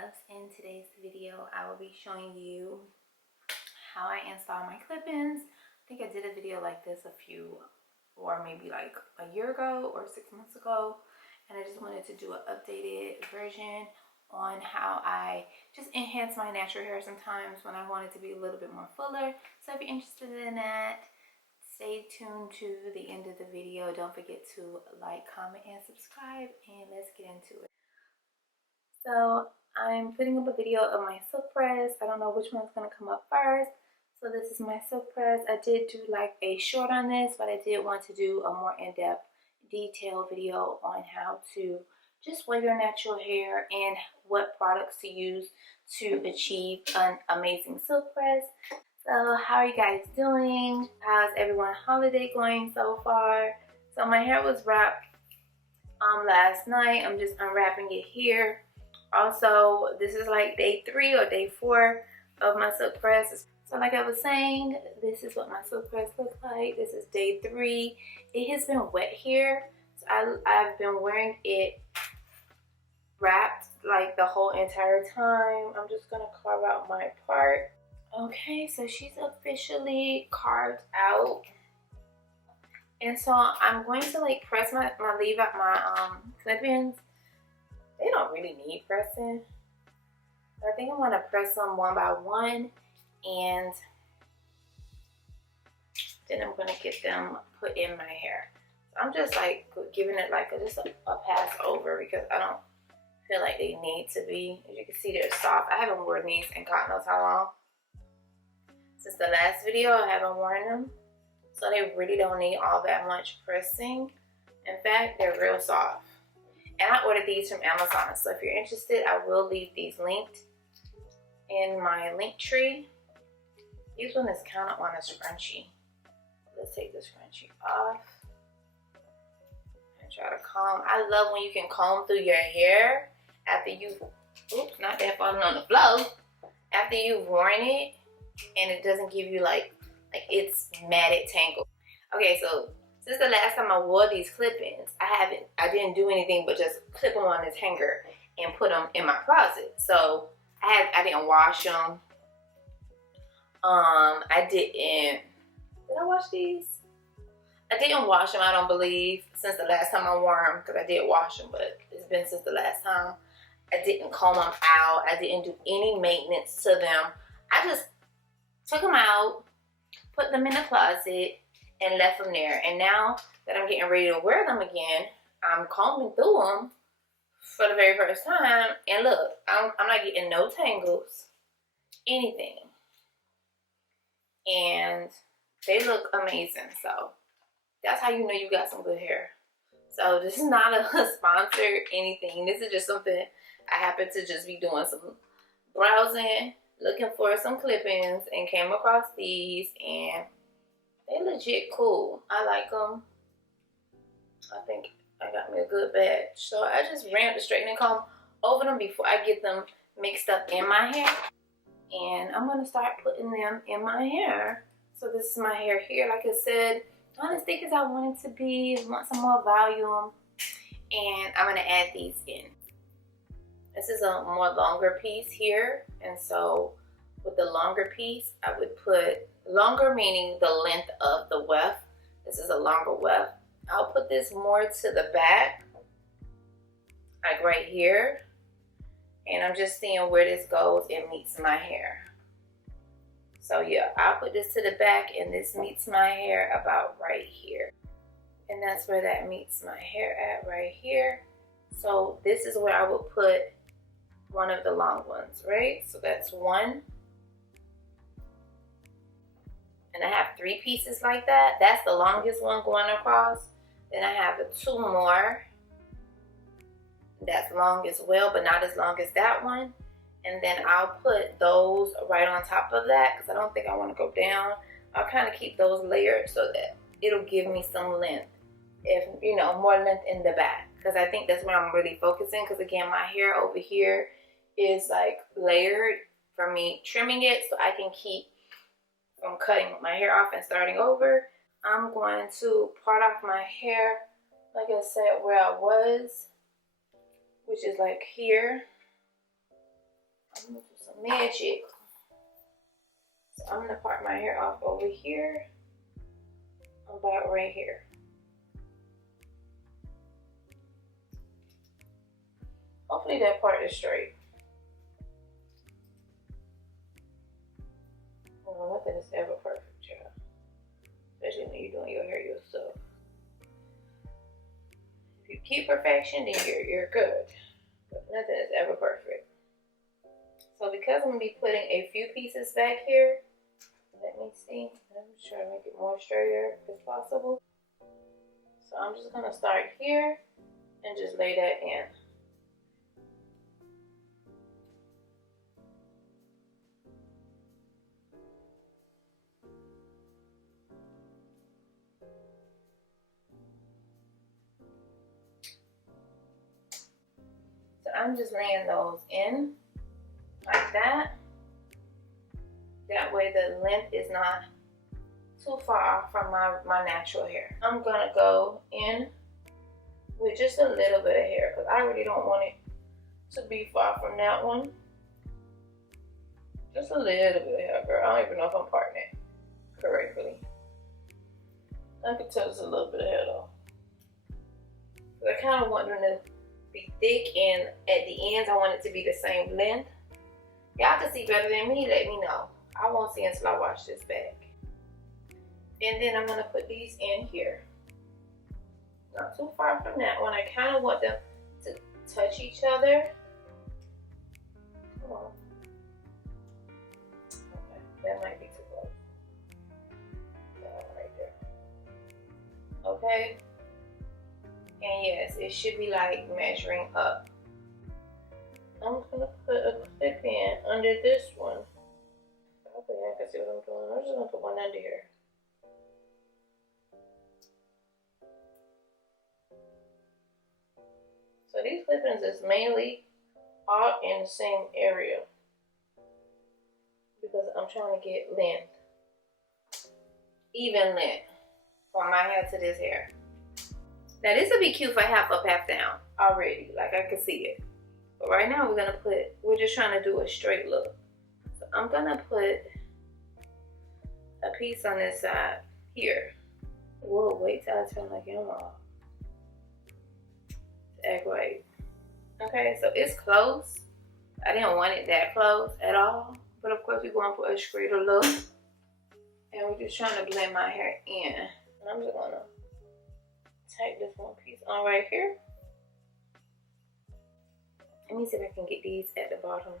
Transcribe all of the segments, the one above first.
loves. In today's video I will be showing you how I install my clip-ins. I think I did a video like this maybe like a year ago or 6 months ago, and I just wanted to do an updated version on how I just enhance my natural hair sometimes when I want it to be a little bit more fuller. So if you're interested in that, stay tuned to the end of the video. Don't forget to like, comment, and subscribe, and let's get into it. So I'm putting up a video of my silk press. I don't know which one's going to come up first. So this is my silk press. I did do like a short on this, but I did want to do a more in-depth detailed video on how to just wear your natural hair and what products to use to achieve an amazing silk press. So how are you guys doing? How's everyone's holiday going so far? So my hair was wrapped last night. I'm just unwrapping it here. Also, this is like day 3 or day 4 of my silk press. So like I was saying, this is what my silk press looks like. This is day 3. It has been wet here, so I've been wearing it wrapped like the whole entire time. I'm just gonna carve out my part. Okay, so she's officially carved out, and so I'm going to like press my leave out my clip-ins. They don't really need pressing. I think I'm gonna press them one by one, and then I'm gonna get them put in my hair. So I'm just like giving it like just a pass over because I don't feel like they need to be. As you can see, they're soft. I haven't worn these in God knows how long. Since the last video, I haven't worn them. So they really don't need all that much pressing. In fact, they're real soft. And I ordered these from Amazon. So if you're interested, I will leave these linked in my link tree. This one is kind of on a scrunchie. Let's take the scrunchie off and try to comb. I love when you can comb through your hair after you've, oops, not that falling on the floor. After you've worn it, and it doesn't give you like it's matted tangle. Okay, so since the last time I wore these clip-ins, I didn't do anything but just clip them on this hanger and put them in my closet. So I didn't wash them. Did I wash these? I didn't wash them, I don't believe, since the last time I wore them, because I did wash them, but it's been since the last time. I didn't comb them out. I didn't do any maintenance to them. I just took them out, put them in the closet, and left them there. And now that I'm getting ready to wear them again, I'm combing through them for the very first time. And look, I'm not getting no tangles, anything. And they look amazing. So that's how you know you got some good hair. So this is not a sponsored anything. This is just something I happen to just be doing some browsing, looking for some clip-ins, and came across these, and they legit cool. I like them. I think I got me a good batch. So I just ran the straightening comb over them before I get them mixed up in my hair. And I'm going to start putting them in my hair. So this is my hair here. Like I said, not as thick as I want it to be. I want some more volume. And I'm going to add these in. This is a more longer piece here. And so with the longer piece, I would put, longer meaning the length of the weft. This is a longer weft. I'll put this more to the back, like right here. And I'm just seeing where this goes and meets my hair. So yeah, I'll put this to the back, and this meets my hair about right here. And that's where that meets my hair at, right here. So this is where I would put one of the long ones, right? So that's one. And I have 3 pieces like that. That's the longest one going across. Then I have 2 more. That's long as well, but not as long as that one. And then I'll put those right on top of that because I don't think I want to go down. I'll kind of keep those layered so that it'll give me some length. If, you know, more length in the back. Because I think that's where I'm really focusing. Because again, my hair over here is like layered for me trimming it so I can keep from cutting my hair off and starting over. I'm going to part off my hair, like I said, where I was, which is like here. magic. So I'm gonna part my hair off over here, about right here. Hopefully that part is straight. Well, nothing is ever perfect, child. Especially when you're doing your hair yourself. If you keep perfection, then you're good. But nothing is ever perfect. So because I'm gonna be putting a few pieces back here, let me see. I'm just trying to make it more straighter if possible. So I'm just gonna start here and just lay that in. So I'm just laying those in like that. That way the length is not too far off from my natural hair. I'm gonna go in with just a little bit of hair because I really don't want it to be far from that one. Just a little bit of hair, girl. I don't even know if I'm parting it correctly. I can tell it's a little bit of hair though. Because I kind of want them to be thick, and at the ends I want it to be the same length. Y'all can see better than me, let me know. I won't see until I wash this back. And then I'm gonna put these in here. Not too far from that one. I kind of want them to touch each other. Come on. Okay, that might be too close. That one right there. Okay. And yes, it should be like measuring up. I'm gonna put a clip in under this one. Hopefully I can see what I'm doing. I'm just gonna put one under here. So these clip-ins is mainly all in the same area because I'm trying to get length, even length from my hair to this hair. Now this would be cute if I half up, half down already, like I can see it. But right now we're just trying to do a straight look. So I'm gonna put a piece on this side here. Whoa, wait till I turn my camera off. Act right. Okay, so it's close. I didn't want it that close at all. But of course we're going for a straighter look. And we're just trying to blend my hair in. And I'm just gonna take this one piece on right here. Let me see if I can get these at the bottom.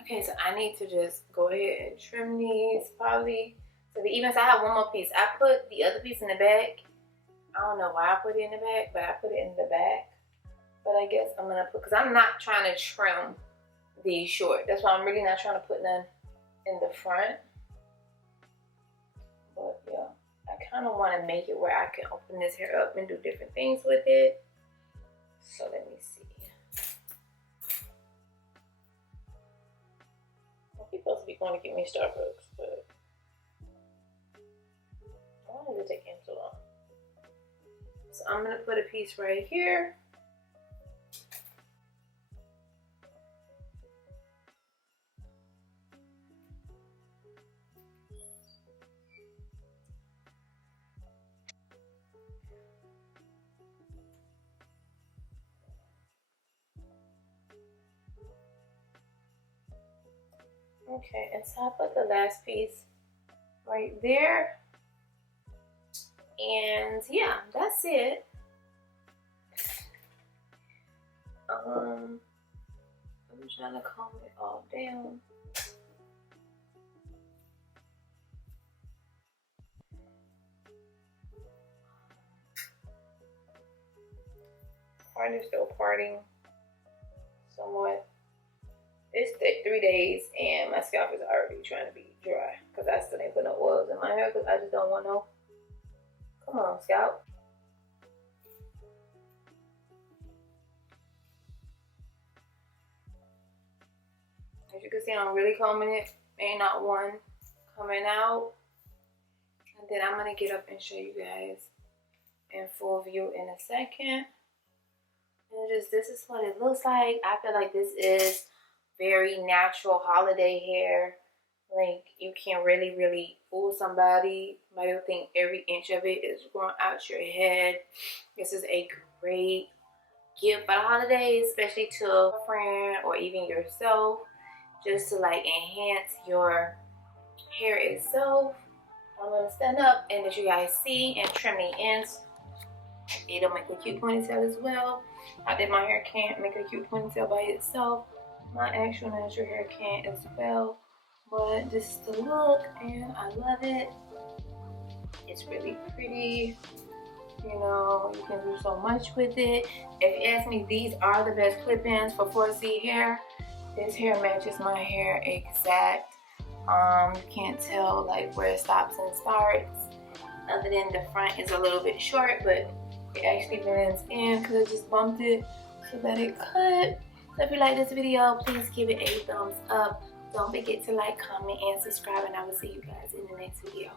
Okay, so I need to just go ahead and trim these probably to be even. So I have one more piece. I put the other piece in the back. I don't know why I put it in the back, but I put it in the back. But I guess I'm gonna put, because I'm not trying to trim these short. That's why I'm really not trying to put none in the front. But yeah, I kind of want to make it where I can open this hair up and do different things with it. So let me see. People supposed to be going to get me Starbucks, but why is it taking so long? So I'm gonna put a piece right here. Okay, and so I put the last piece right there. And yeah, that's it. I'm trying to calm it all down. Partner's still parting somewhat. It's 3 days and my scalp is already trying to be dry because I still ain't put no oils in my hair because I just don't want no. Come on, scalp. As you can see, I'm really combing it. Ain't not one coming out. And then I'm gonna get up and show you guys in full view in a second. And this is what it looks like. I feel like this is very natural holiday hair. Like, you can really fool somebody. Somebody will think every inch of it is growing out your head. This is a great gift for the holidays, especially to a friend or even yourself, just to like enhance your hair itself. I'm gonna stand up and as you guys see and trim the ends. It'll make a cute ponytail as well. I did my hair can't make a cute ponytail by itself. My actual natural hair can't as well. But this is the look and I love it. It's really pretty. You know, you can do so much with it. If you ask me, these are the best clip-ins for 4C hair. This hair matches my hair exact. You can't tell like where it stops and starts. Other than the front is a little bit short, but it actually blends in because I just bumped it so that it could. So if you like this video, please give it a thumbs up. Don't forget to like, comment, and subscribe, and I will see you guys in the next video.